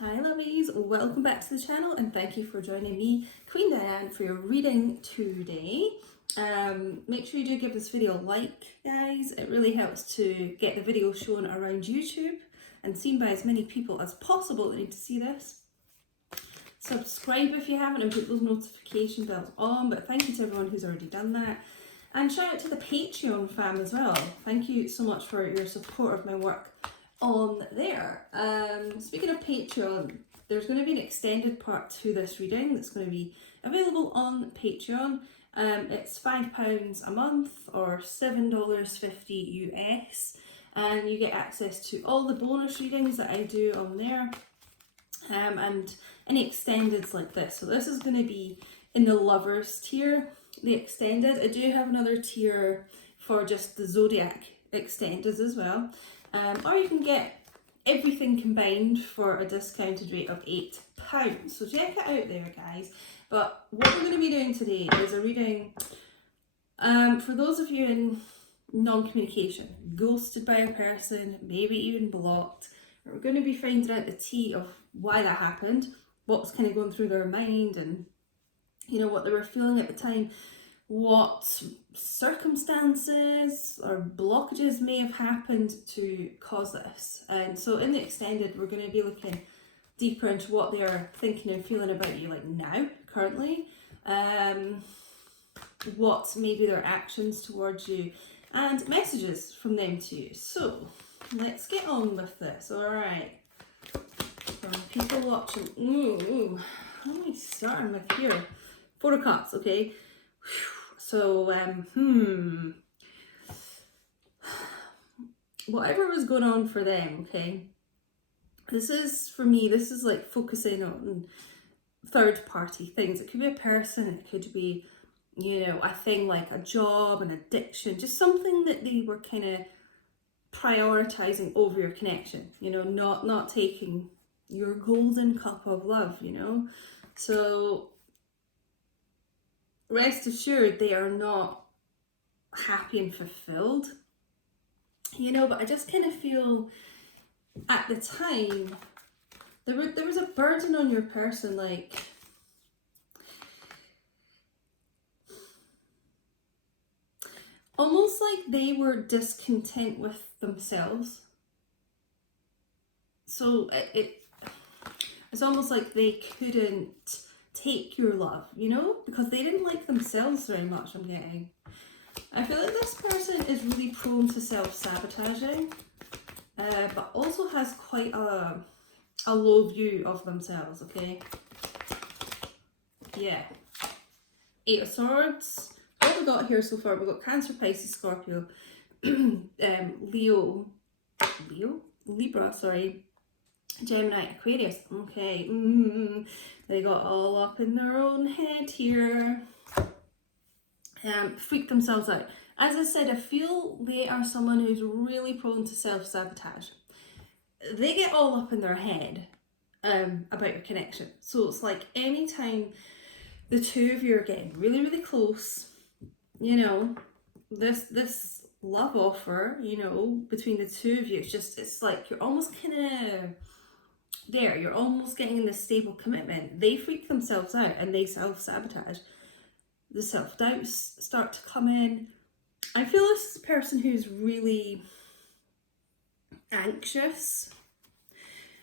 Hi lovies, welcome back to the channel and thank you for joining me, Queen Diane, for your reading today. Make sure you do give this video a like, guys. It really helps to get the video shown around YouTube and seen by as many people as possible that need to see this. Subscribe if you haven't and put those notification bells on, but thank you to everyone who's already done that. And shout out to the Patreon fam as well. Thank you so much for your support of my work on there. Speaking of Patreon, there's going to be an extended part to this reading that's going to be available on Patreon. It's £5 a month or $7.50 US, and you get access to all the bonus readings that I do on there, and any extendeds like this. So this is going to be in the lovers tier, the extended. I do have another tier for just the zodiac extended as well. Or you can get everything combined for a discounted rate of £8. So check it out there, guys. But what we're going to be doing today is a reading for those of you in non-communication, ghosted by a person, maybe even blocked. We're going to be finding out the tea of why that happened, what was kind of going through their mind, and you know what they were feeling at the time, what circumstances or blockages may have happened to cause this. And so in the extended, we're going to be looking deeper into what they are thinking and feeling about you like now, currently, what maybe their actions towards you, and messages from them to you. So let's get on with this. All right, people watching. Ooh, how am I starting with here? Four of Cups, okay. So, whatever was going on for them, okay, this is, for me, this is like focusing on third party things. It could be a person, it could be, you know, a thing like a job, an addiction, just something that they were kind of prioritizing over your connection, you know, not taking your golden cup of love, you know. So rest assured they are not happy and fulfilled, you know. But I just kind of feel at the time there was a burden on your person, like almost like they were discontent with themselves. So it's almost like they couldn't take your love, you know, because they didn't like themselves very much, I'm getting. I feel like this person is really prone to self-sabotaging, but also has quite a low view of themselves, okay? Yeah. 8 of Swords. What have we got here so far? We've got Cancer, Pisces, Scorpio, Libra, sorry, Gemini, Aquarius. Okay, they got all up in their own head here. Freak themselves out. As I said, I feel they are someone who's really prone to self-sabotage. They get all up in their head about your connection. So it's like anytime the two of you are getting really, really close, you know, this love offer, you know, between the two of you, it's like you're almost kind of there, you're almost getting in this stable commitment. They freak themselves out and they self-sabotage. The self-doubts start to come in. I feel this is a person who's really anxious.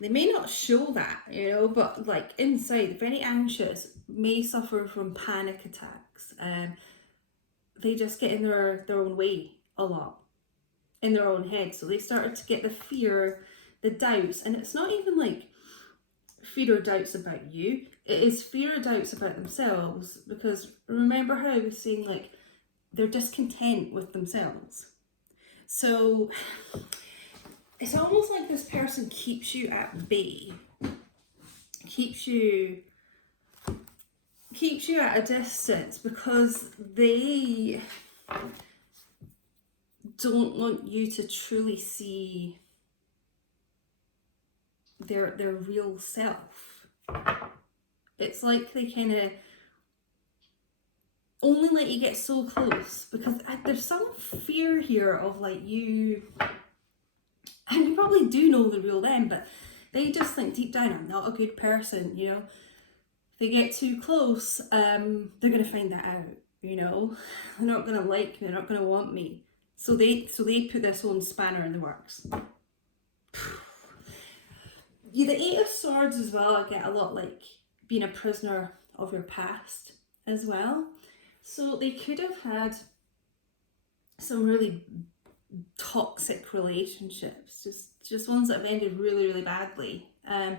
They may not show that, you know, but like inside, very anxious, may suffer from panic attacks. They just get in their own way a lot, in their own head. So they started to get the fear, the doubts, and it's not even like fear or doubts about you. It is fear or doubts about themselves, because remember how I was saying, like, they're discontent with themselves. So it's almost like this person keeps you at bay, keeps you at a distance, because they don't want you to truly see their real self. It's like they kind of only let you get so close, because there's some fear here of like you, and you probably do know the real them, but They just think deep down, I'm not a good person, you know. If they get too close, they're going to find that out, you know. They're not going to like me, they're not going to want me. So they put this own spanner in the works. Yeah, the Eight of Swords as well, I get a lot like being a prisoner of your past as well. So they could have had some really toxic relationships, just ones that have ended really, really badly. And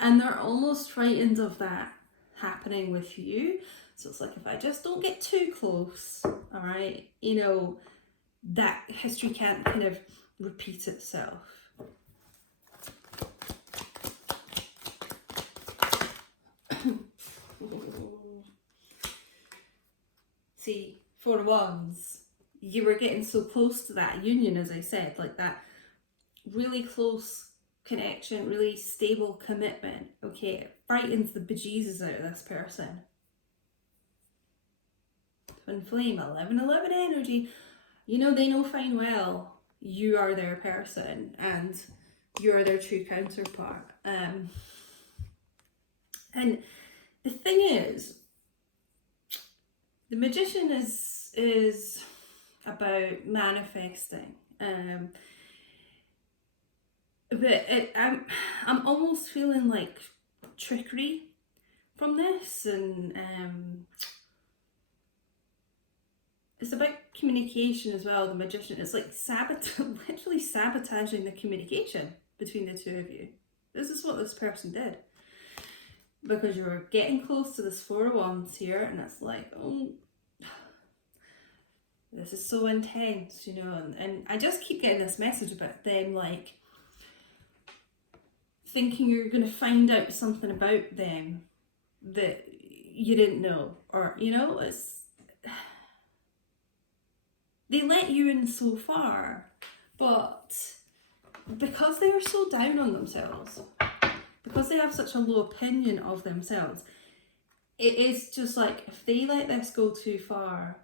they're almost frightened of that happening with you. So it's like, if I just don't get too close, all right, you know, that history can't kind of repeat itself. See, Four of Wands, you were getting so close to that union, as I said, like that really close connection, really stable commitment. Okay, it frightens the bejesus out of this person. Twin flame, 11-11 energy. You know, they know fine well you are their person and you're their true counterpart. And the thing is, the Magician is about manifesting. But I'm almost feeling like trickery from this, and it's about communication as well. The Magician is like literally sabotaging the communication between the two of you. This is what this person did, because you're getting close to this Four of Wands here, and it's like, oh, this is so intense, you know. And I just keep getting this message about them like thinking you're going to find out something about them that you didn't know, or, you know, they let you in so far, but because they are so down on themselves, because they have such a low opinion of themselves, it is just like, if they let this go too far,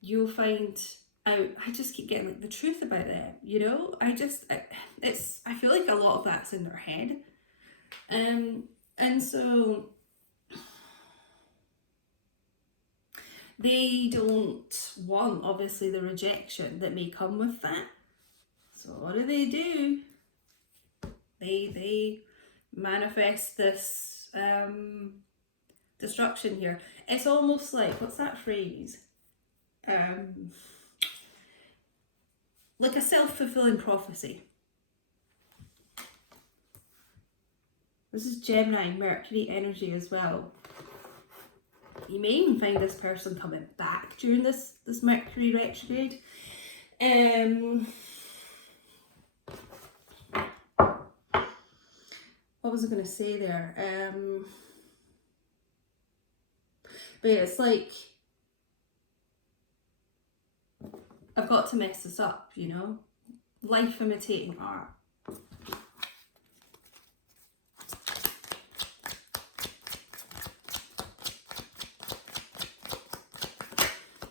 you'll find out. I just keep getting like the truth about them, you know. I feel like a lot of that's in their head, and so they don't want, obviously, the rejection that may come with that. So what do? They manifest this destruction here. It's almost like, what's that phrase? Like a self-fulfilling prophecy. This is Gemini, Mercury energy as well. You may even find this person coming back during this Mercury retrograde. What was I going to say there? But yeah, it's like, I've got to mess this up, you know? Life imitating art.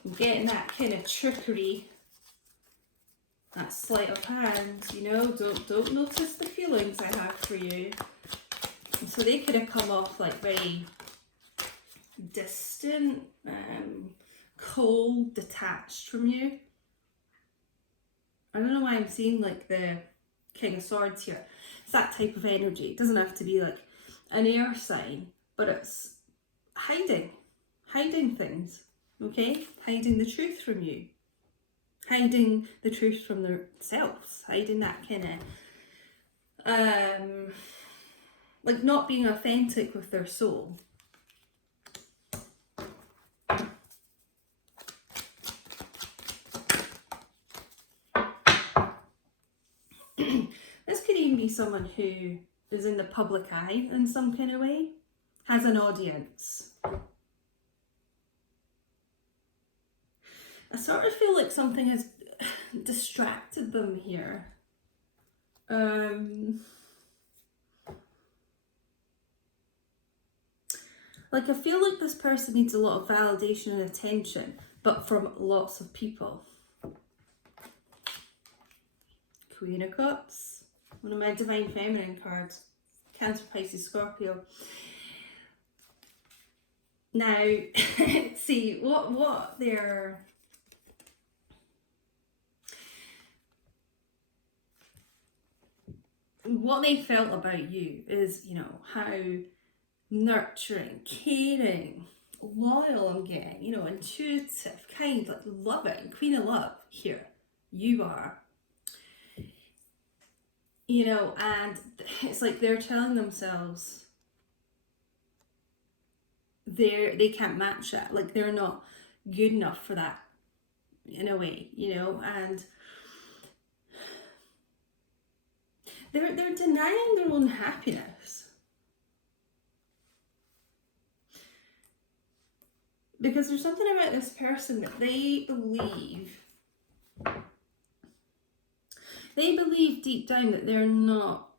I'm getting that kind of trickery, that sleight of hand, you know? Don't notice the feelings I have for you. And so they could have come off like very distant, cold, detached from you. I don't know why I'm seeing like the King of Swords here. It's that type of energy. It doesn't have to be like an air sign, but it's hiding things, okay? Hiding the truth from you. Hiding the truth from themselves. Hiding that kind of, like not being authentic with their soul. This could even be someone who is in the public eye in some kind of way, has an audience. I sort of feel like something has distracted them here. Like, I feel like this person needs a lot of validation and attention, but from lots of people. Queen of Cups. one of my Divine Feminine cards. Cancer, Pisces, Scorpio. Now, see, what they felt about you is, you know, how nurturing, caring, loyal I'm getting, you know, intuitive, kind, like loving, Queen of Love here. You are. You know, and it's like they're telling themselves they can't match that. Like they're not good enough for that in a way, you know, and they're denying their own happiness. Because there's something about this person that they believe deep down that they're not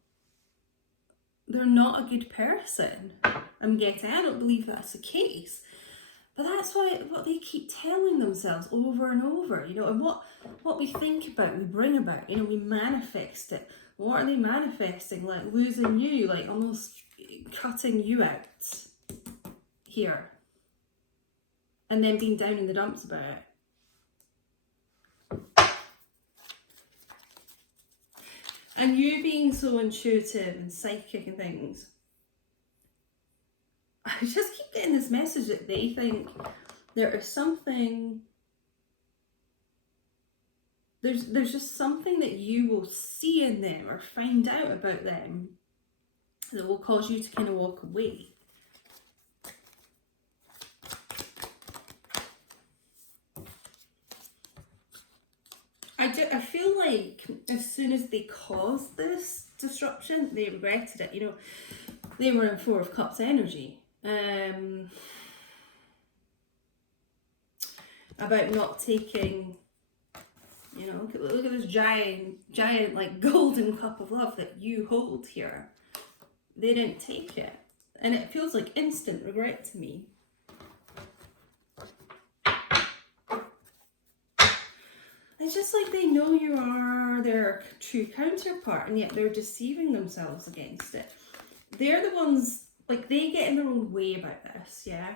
a good person. I'm getting, I don't believe that's the case. But that's what they keep telling themselves over and over, you know, and what we think about, we bring about, you know, we manifest it. What are they manifesting? Like losing you, like almost cutting you out here. And then being down in the dumps about it. And you being so intuitive and psychic and things, I just keep getting this message that they think there is something, there's just something that you will see in them or find out about them that will cause you to kind of walk away. I feel like as soon as they caused this disruption, they regretted it. You know, they were in Four of Cups energy. About not taking, you know, look at this giant like golden cup of love that you hold here. They didn't take it. And it feels like instant regret to me. It's just like they know you are their true counterpart, and yet they're deceiving themselves against it. They're the ones, like, they get in their own way about this, yeah?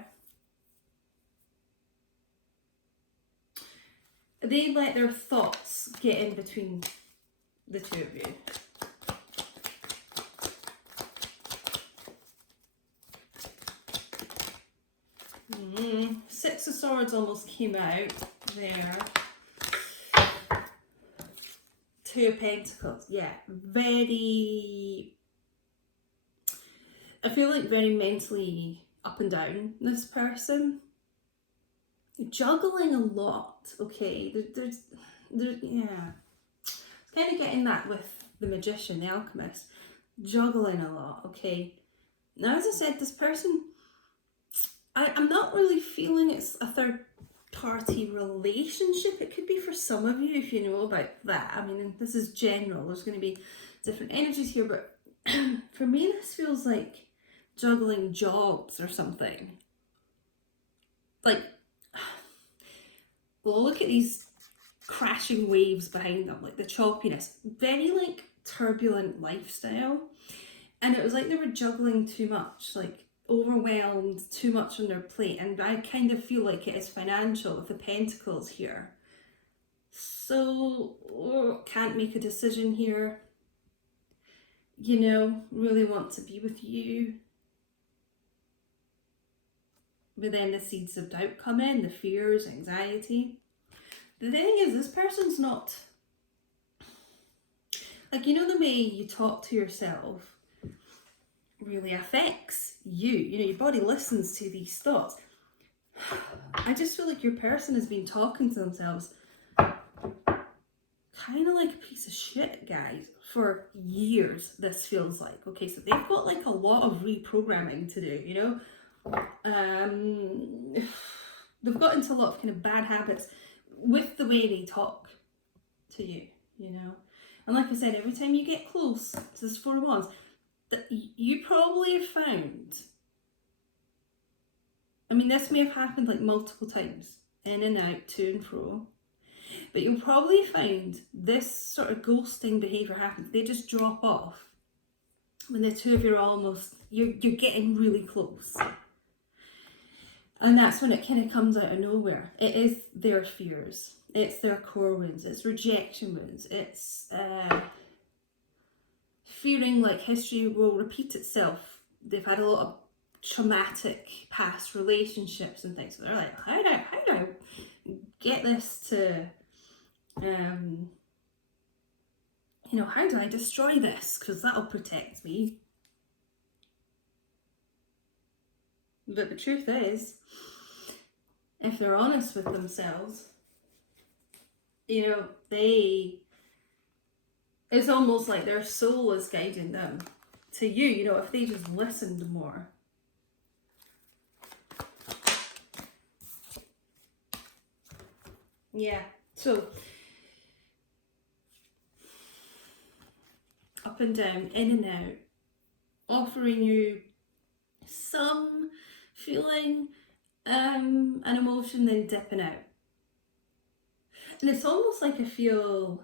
They let their thoughts get in between the two of you. Six of Swords almost came out there. Two of Pentacles, yeah, very, I feel like very mentally up and down, this person. Juggling a lot, okay, there's yeah. It's kind of getting that with the Magician, the Alchemist. Juggling a lot, okay. Now, as I said, this person, I'm not really feeling it's a third party relationship. It could be for some of you if you know about that. I mean, this is general, there's going to be different energies here, but for me this feels like juggling jobs or something. Like, well, look at these crashing waves behind them, like the choppiness, very like turbulent lifestyle, and it was like they were juggling too much, like overwhelmed, too much on their plate. And I kind of feel like it is financial with the Pentacles here. So can't make a decision here, you know, really want to be with you, but then the seeds of doubt come in, the fears, anxiety. The thing is, this person's not, like, you know, the way you talk to yourself really affects you. You know, your body listens to these thoughts. I just feel like your person has been talking to themselves kind of like a piece of shit, guys, for years, this feels like. Okay, so they've got like a lot of reprogramming to do, you know. They've got into a lot of kind of bad habits with the way they talk to you, you know. And like I said, every time you get close to this Four of Wands, that you probably have found, I mean, this may have happened like multiple times, in and out, to and fro, But you'll probably find this sort of ghosting behaviour happens. They just drop off when the two of you are almost, you're getting really close. And that's when it kind of comes out of nowhere. It is their fears. It's their core wounds. It's rejection wounds. It's fearing like history will repeat itself. They've had a lot of traumatic past relationships and things. So they're like, how do I get this to, you know, how do I destroy this? Because that'll protect me. But the truth is, if they're honest with themselves, you know, it's almost like their soul is guiding them to you, you know, if they just listened more. Yeah, so up and down, in and out, offering you some feeling, an emotion, then dipping out. And it's almost like I feel,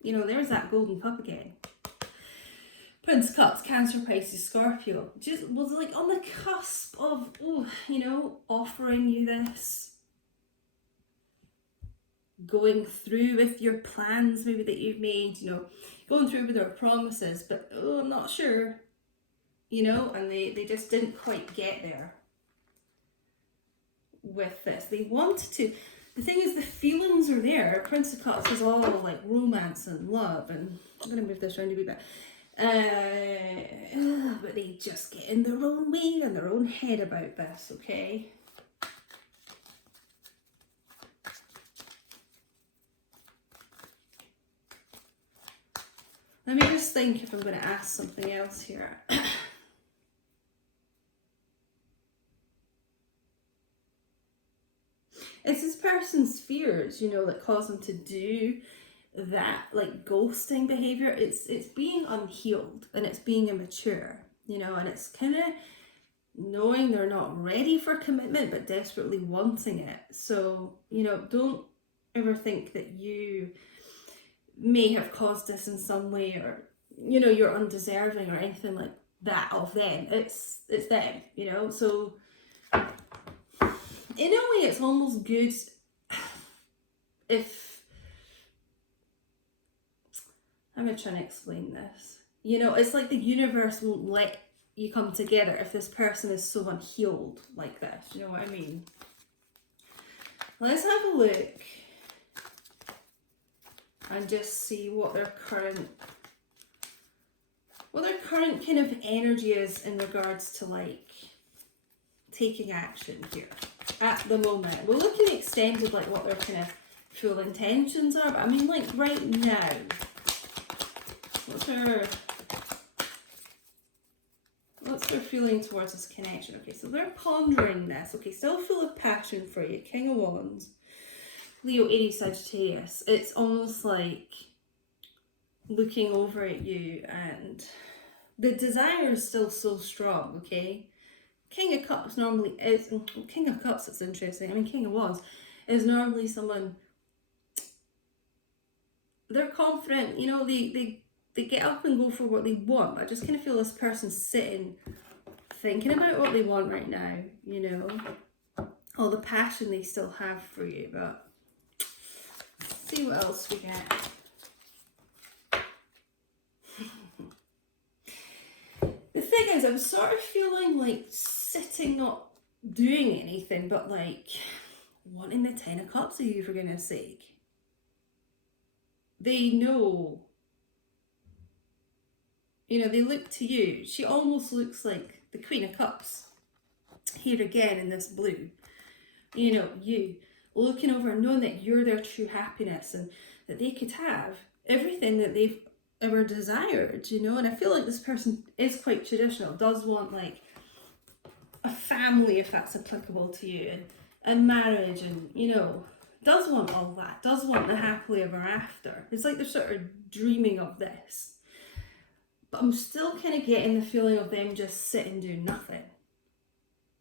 you know, there's that golden cup again. Prince of Cups, Cancer, Pisces, Scorpio. Just was like on the cusp of, oh, you know, offering you this. Going through with your plans maybe that you've made, you know, going through with their promises, but oh, I'm not sure, you know, and they just didn't quite get there with this. They wanted to. The thing is, the feelings are there. Prince of Cups is all like romance and love, and I'm going to move this around a wee bit. But they just get in their own way and their own head about this, okay? Let me just think if I'm going to ask something else here. It's this person's fears, you know, that cause them to do that, like ghosting behavior. It's being unhealed and it's being immature, you know, and it's kind of knowing they're not ready for commitment but desperately wanting it. So, you know, don't ever think that you may have caused this in some way, or, you know, you're undeserving or anything like that of them. It's them, you know. So in a way it's almost good if, I'm going to try and explain this, you know, it's like the universe won't let you come together if this person is so unhealed like this, you know what I mean? Let's have a look and just see what their current kind of energy is in regards to like taking action here at the moment. We're looking extended, like what their kind of full intentions are, but I mean like right now, what's their feeling towards this connection? Okay, so they're pondering this. Okay, still full of passion for you. King of Wands, Leo, Aries, Sagittarius. It's almost like looking over at you, and the desire is still so strong, okay? King of Cups normally is, King of Cups, it's interesting. I mean, King of Wands is normally someone, they're confident, you know, they get up and go for what they want. I just kind of feel this person sitting, thinking about what they want right now, you know, all the passion they still have for you. But let's see what else we get. The thing is, I'm sort of feeling like sitting, not doing anything, but like wanting the 10 of Cups of you, for goodness sake. They know, you know, they look to you. She almost looks like the Queen of Cups here again in this blue. You know, you looking over and knowing that you're their true happiness and that they could have everything that they've ever desired, you know. And I feel like this person is quite traditional, does want like a family, if that's applicable to you, and marriage, and, you know, does want all that, does want the happily ever after. It's like they're sort of dreaming of this. But I'm still kind of getting the feeling of them just sitting doing nothing.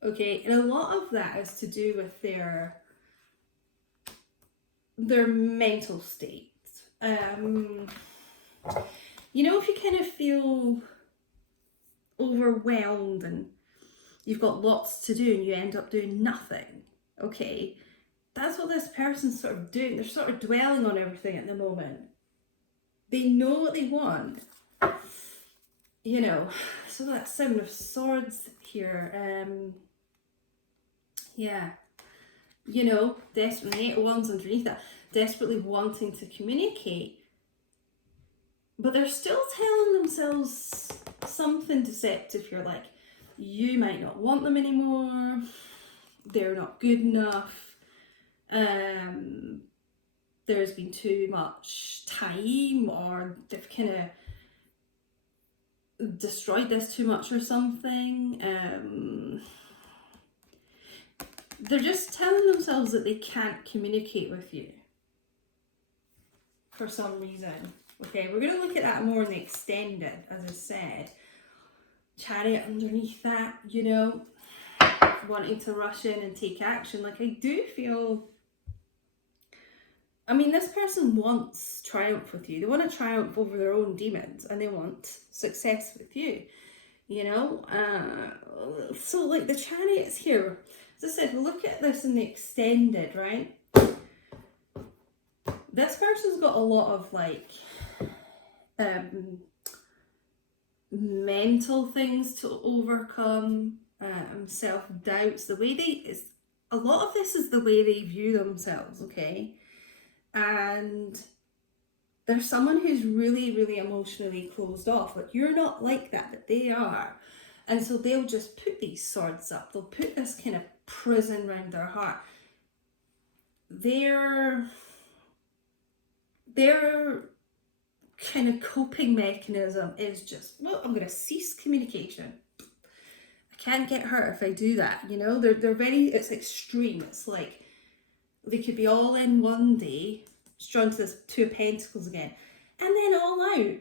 Okay, and a lot of that is to do with their their mental state. You know, if you kind of feel overwhelmed and you've got lots to do and you end up doing nothing, okay, that's what this person's sort of doing. They're sort of dwelling on everything at the moment. They know what they want, you know. So that Seven of Swords here, yeah, you know, desperately, Eight of Wands underneath that, desperately wanting to communicate, but they're still telling themselves something deceptive. You're like, you might not want them anymore, they're not good enough, there's been too much time, or they've kind of destroyed this too much or something. They're just telling themselves that they can't communicate with you for some reason. Okay, we're going to look at that more in the extended, as I said. Chariot underneath that, you know, wanting to rush in and take action. Like, I do feel, I mean, this person wants triumph with you. They want to triumph over their own demons, and they want success with you, you know. So like the Chariot's here. As I said, we'll look at this in the extended, right? This person's got a lot of like mental things to overcome, self-doubts. The way a lot of this is the way they view themselves, okay? And there's someone who's really, really emotionally closed off. Like, you're not like that, but they are. And so they'll just put these swords up. They'll put this kind of prison around their heart. Their kind of coping mechanism is just, well, I'm going to cease communication. I can't get hurt if I do that, you know. They're very, it's extreme. It's like they could be all in one day, strung to this Two of Pentacles again, and then all out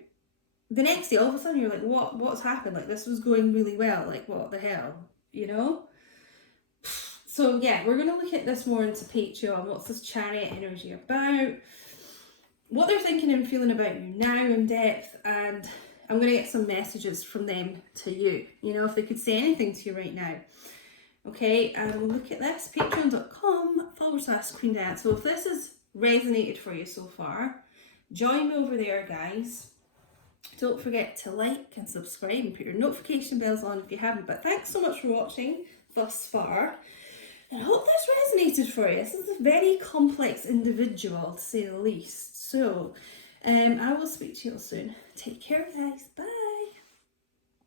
the next day. All of a sudden you're like, what's happened? Like, this was going really well, like, what the hell, you know? So yeah, we're going to look at this more into Patreon. What's this Chariot energy about? What they're thinking and feeling about you now in depth, and I'm going to get some messages from them to you, you know, if they could say anything to you right now. Okay, and we'll look at this, patreon.com/Queen Diane. So if this has resonated for you so far, join me over there, guys. Don't forget to like and subscribe and put your notification bells on if you haven't. But thanks so much for watching thus far. And I hope this resonated for you. This is a very complex individual, to say the least. So, I will speak to you all soon. Take care, guys. Bye.